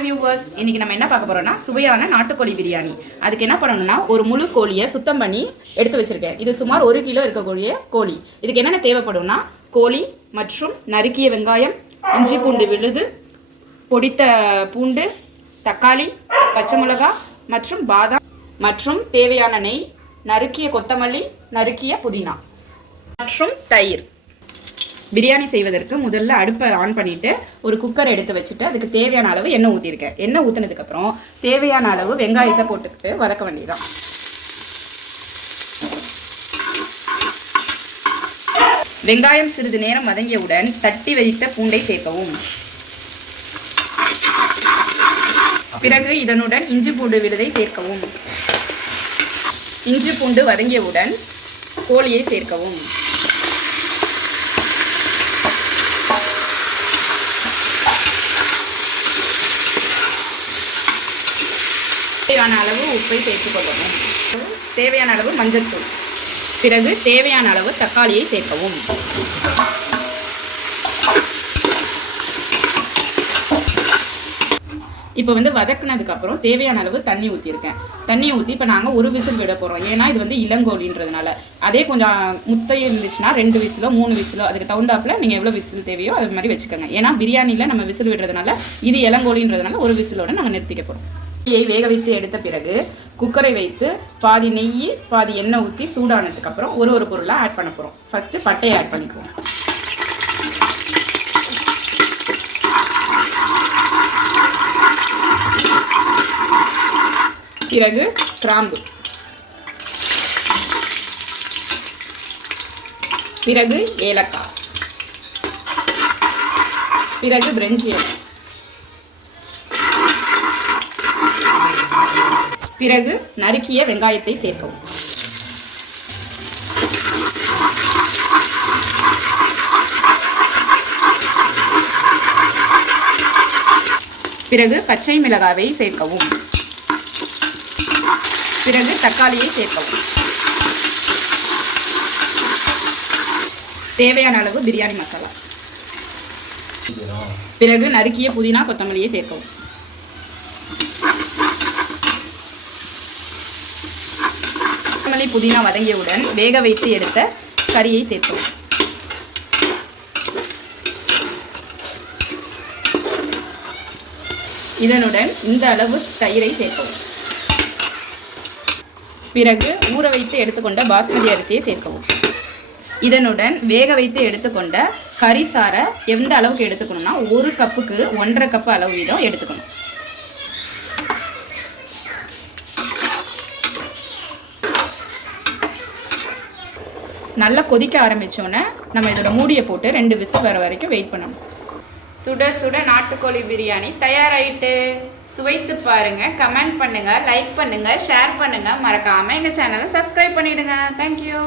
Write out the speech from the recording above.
Hi viewers, இன்னைக்கு நம்ம என்ன பார்க்க போறோம்னா சுவையான நாட்டுக்கோழி பிரியாணி. அதுக்கு என்ன பண்ணணும்னா ஒரு முழு கோழியை சுத்தம் பண்ணி எடுத்து வச்சிருக்கேன். இது சுமார் 1 கிலோ இருக்கக்கூடிய கோழி. இதுக்கு என்னென்ன தேவைப்படும்னா கோழி மற்றும் நறுக்கிய வெங்காயம், இஞ்சி பூண்டு விழுது, பொடித்த பூண்டு, தக்காளி, பச்சை மிளகாய் மற்றும் பாதாம் மற்றும் தேவையான நெய், நறுக்கிய கொத்தமல்லி, நறுக்கிய புதினா மற்றும் தயிர். பிரியாணி செய்வதற்கு முதல்ல அடுப்பை ஆன் பண்ணிவிட்டு ஒரு குக்கர் எடுத்து வச்சுட்டு அதுக்கு தேவையான அளவு எண்ணெய் ஊற்றிருக்கேன். எண்ணெய் ஊற்றினதுக்கப்புறம் தேவையான அளவு வெங்காயத்தை போட்டுக்கிட்டு வதக்க வேண்டியதான். வெங்காயம் சிறிது நேரம் வதங்கியவுடன் தட்டி வைத்த பூண்டை சேர்க்கவும். பிறகு இதனுடன் இஞ்சி பூண்டு விழுதை சேர்க்கவும். இஞ்சி பூண்டு வதங்கியவுடன் கோழியை சேர்க்கவும். தேவையான அளவு உப்பை சேர்த்துக் கொள்ளவும். தேவையான அளவு மஞ்சள் தூள். பிறகு தேவையான அளவு தக்காளியை சேர்க்கவும். இப்போ வதக்குனதுக்கு அப்புறம் தேவையான அளவு தண்ணி ஊற்றிருக்கேன். தண்ணியை ஊற்றி இப்போ நாங்கள் ஒரு விசில் விட போகிறோம். ஏன்னா இது இளங்கோழின்றதுனால. அதே கொஞ்சம் முட்டை இருந்துச்சுன்னா 2 விசிலோ 3 விசிலோ அதுக்கு தகுந்தாப்புல நீங்கள் எவ்வளோ விசில் தேவையோ அது மாதிரி வச்சுக்கோங்க. ஏன்னா பிரியாணியில் நம்ம விசில் விடுறதுனால இது இளங்கோழின்றதுனால ஒரு விசிலோடு நாங்கள் நிறுத்திக்க போகிறோம். வேக வைத்து எடுத்த பிறகு குக்கரை வைத்து பாதி நெய் பாதி எண்ணெய் ஊற்றி சூடானதுக்கு அப்புறம் ஒரு பொருளாக ஆட் பண்ண போகிறோம். ஃபர்ஸ்ட் பட்டையை ஆட் பண்ணிக்குவோம். பிறகு கிராம்பு, பிறகு ஏலக்காய், பிறகு பிரிஞ்சி இலை, பிறகு நறுக்கிய வெங்காயத்தை சேர்க்கவும். பிறகு பச்சை மிளகாயை சேர்க்கவும். பிறகு தக்காளியை சேர்க்கவும். தேவையான அளவு பிரியாணி மசாலா. பிறகு நறுக்கிய புதினா கொத்தமல்லியை சேர்க்கவும். கொத்தமல்லி புதினா வதங்கியவுடன் வேக வைத்து எடுத்த கறியை சேர்க்கவும். இதனுடன் இந்த அளவு தயிரை சேர்க்கவும். பிறகு ஊற வைத்து எடுத்துக்கொண்ட பாஸ்மதி அரிசியை சேர்க்கவும். இதனுடன் வேக வைத்து எடுத்துக்கொண்ட கறி சாறை எந்த அளவுக்கு எடுத்துக்கணும்னா 1 கப்புக்கு 1.5 கப்பு அளவு வீதம் எடுத்துக்கணும். நல்லா கொதிக்க ஆரம்பித்தோன்னே நம்ம இதோட மூடியை போட்டு 2 விசில் வர வரைக்கும் வெயிட் பண்ணணும். சுட சுட நாட்டுக்கோழி பிரியாணி தயாராகிட்டு. சுவைத்து பாருங்க, கமெண்ட் பண்ணுங்க, லைக் பண்ணுங்க, ஷேர் பண்ணுங்க, மறக்காம எங்க சேனலை சப்ஸ்கிரைப் பண்ணிடுங்க. தேங்க்யூ.